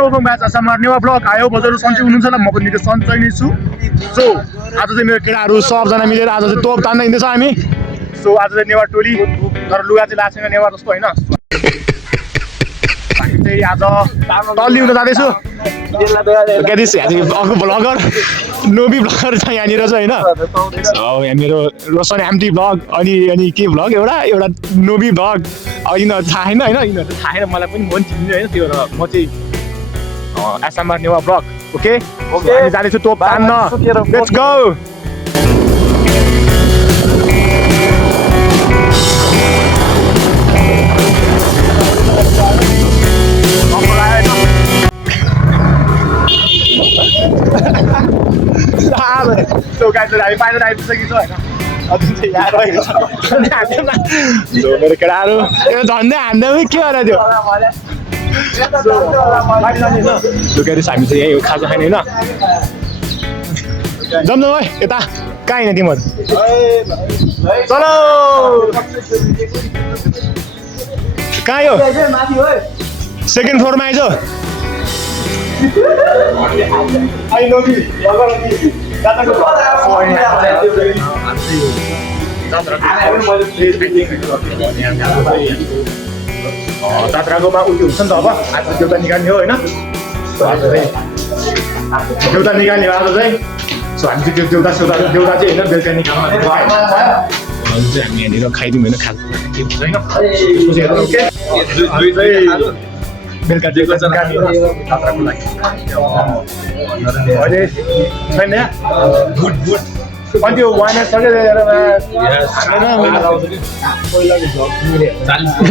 Welcome back आसाममा Newa blog आयो बजारु सन्चै हुनुहुन्छ होला म पनि निकै सन्चै नै छु सो आज चाहिँ मेरो केटाहरू सबजना मिलेर आज चाहिँ तोप तान्दै हिँड्दैछ हामी सो आज चाहिँ नेवा टोली तर लुगा चाहिँ लाएको छैन नेवा जस्तो होइन हामी चाहिँ आज टल्ली हुन जाँदैछु अर्को ब्लगर नोबी ब्लगर छ यहाँनिर चाहिँ होइन यहाँ मेरो रोशन एमटी ब्लग अनि के ब्लग एउटा नोबी ब्लग अब यिनीहरू थाहा छैन होइन यिनीहरू थाहा छैन मलाई पनि म पनि चिन्दिनँ होइन त्यो म चाहिँ आसाममा नेवा ब्लग ओके हामी जाँदैछु तोप तान्न लेट्स गो हामी बाहिर आइपुगिसकेको छ होइन अझै चाहिँ यहाँ रहेको छ मेरो केटाहरू झन्डै हान्दा के भएर त्यो लुकेर हामी चाहिँ यही हो खाजा खाने होइन जम्न है यता कहाँ हिँड्ने तिमीहरू चलो कहाँ यो सेकेन्ड फ्लोरमा आइज जात्राकोमा उयो हुन्छ नि त अब आज देउता निकाल्ने हो होइन देउता निकाल्ने हो आज चाहिँ सो हामी चाहिँ त्यो देउता चाहिँ होइन बेलुका निकाल्नु हामी यहाँनिर खाइदिउँ होइन खानु बेलुका देउता निकाल्ने हो जात्राको लागि अहिले छैन अनि त्यो वाइनर सक्यो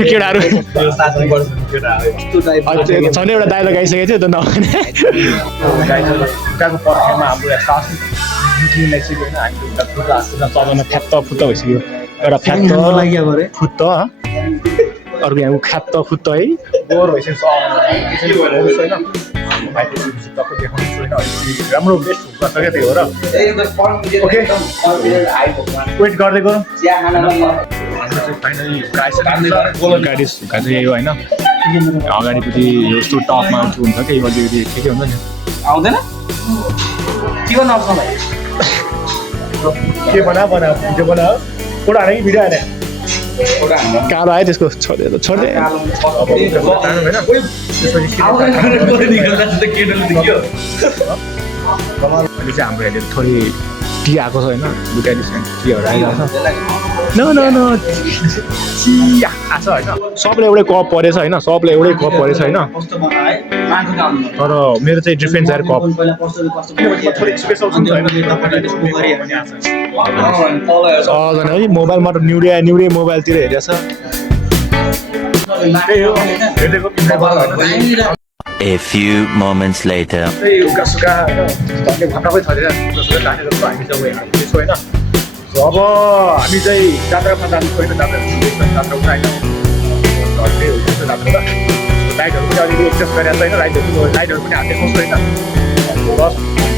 केटाहरू छन् एउटा दाइलो गाइसकेको थियो त नभने उताको पर्खेमा हाम्रो लागिसक्यो होइन हामी सबजना फ्यात्त फुत्त भइसक्यो एउटा फ्यात्त फुत्त अर्को यहाँ ख्यात्त फुत्त है बोर भइसक्यो होइन राम्रो बेस्ट हुन सक्यो त्यही हो र ओके वेट गर्दै गरौँ गाडी चाहिँ यही हो होइन अगाडिपट्टि यस्तो टपमा हुन्छ कि अलिकति ठिकै हुन्छ नि आउँदैन के गर्नु आउँछ भाइ के बना भिडियो बनाऊ फोटो हाने कि भिडियो हाने कालो आयो त्यसको छोड्दै अहिले चाहिँ हाम्रो अहिले थोरै टी आएको छ होइन लुकाइदिन्छ टीहरू आइरहेको छ न चिया आएको छ होइन सबले एउटै कप परेछ होइन सबले एउटै कप परेछ होइन तर मेरो चाहिँ डिफ्रेन्ट छ कप थोरै स्पेसल छ सबजना है मोबाइलमा त न्युरे मोबाइलतिर हेरेछ A few moments later. अब हामी चाहिँ जात्रामा जानु होइन जात्रा उठाएन लाइटहरू पनि अलिकति एडजस्ट गरेर छैन लाइटहरू पनि हाल्दै खोज्छु होइन बस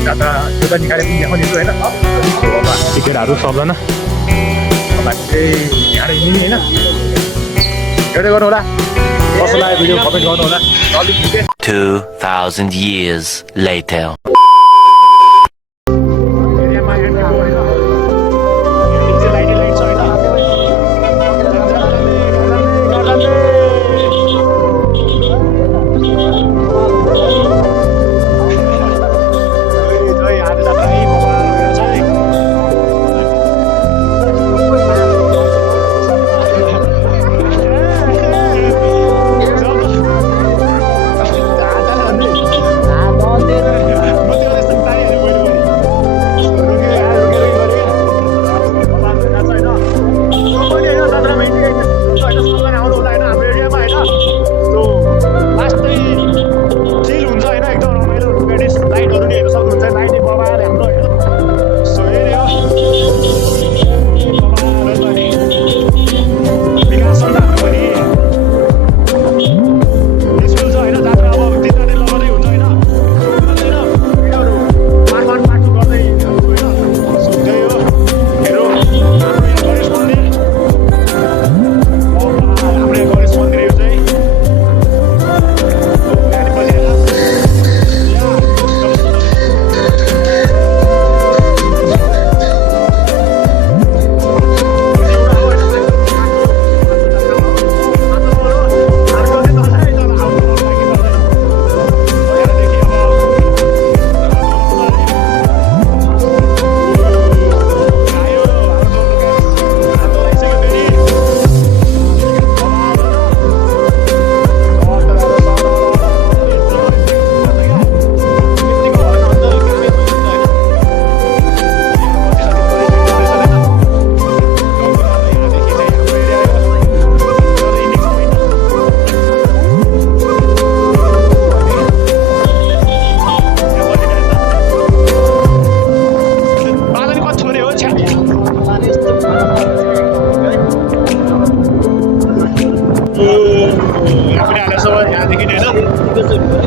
जात्रा त्यो निकालेर पनि देखाउने छु होइन टिकटहरू सबजना अब हामी चाहिँ यहाँ हिँड्ने होइन हेर्दै गर्नु होला कस्तो लाग्यो भिडियो कमेन्ट गर्नु होला 2000 years later.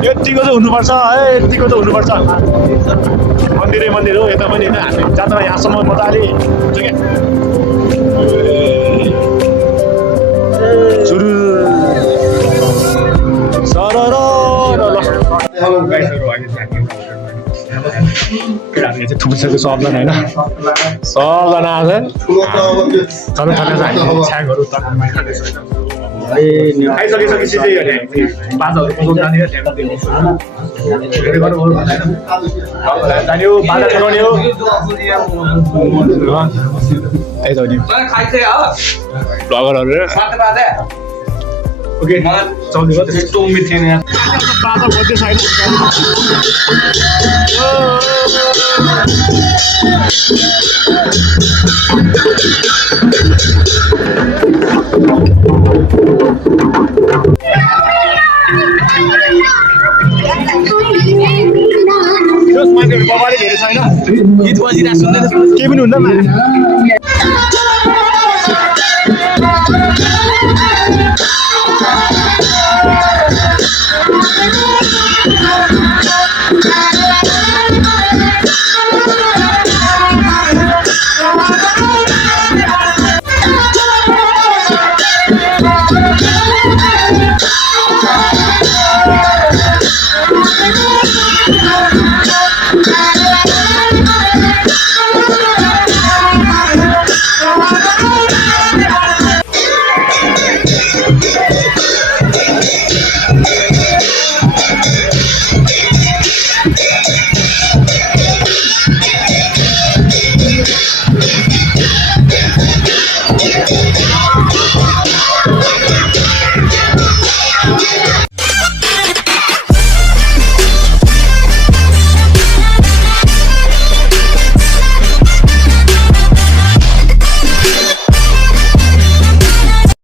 यतिको चाहिँ हुनुपर्छ है, यतिको चाहिँ हुनुपर्छ। मन्दिरै मन्दिर हो, यता पनि होइन, हामी जात्रा यहाँसम्म मजाले हुन्छ क्या। सुरु सरर हेलो गाइसहरु, अहिले चाहिँ हामी थुप्रो सबजना होइन, सबजना आज सबै खाना चाहिँ हामी छ्याङहरू तर्कामा खाँदैछ। खाइसकेपछि चाहिँ बाजाहरू बजाउनु जाने हो, त्यहाँ जाने हो, बाजा चलाउने हो। भ्लगरहरू ओके चल्दै भयो, त्यस्तो उम्मेद थिएन। बाजा बज्दै छैन। मान्छेहरू बबाले धेरै छैन, गीत बजिरहेको सुन्दैछ, केही पनि हुन्न।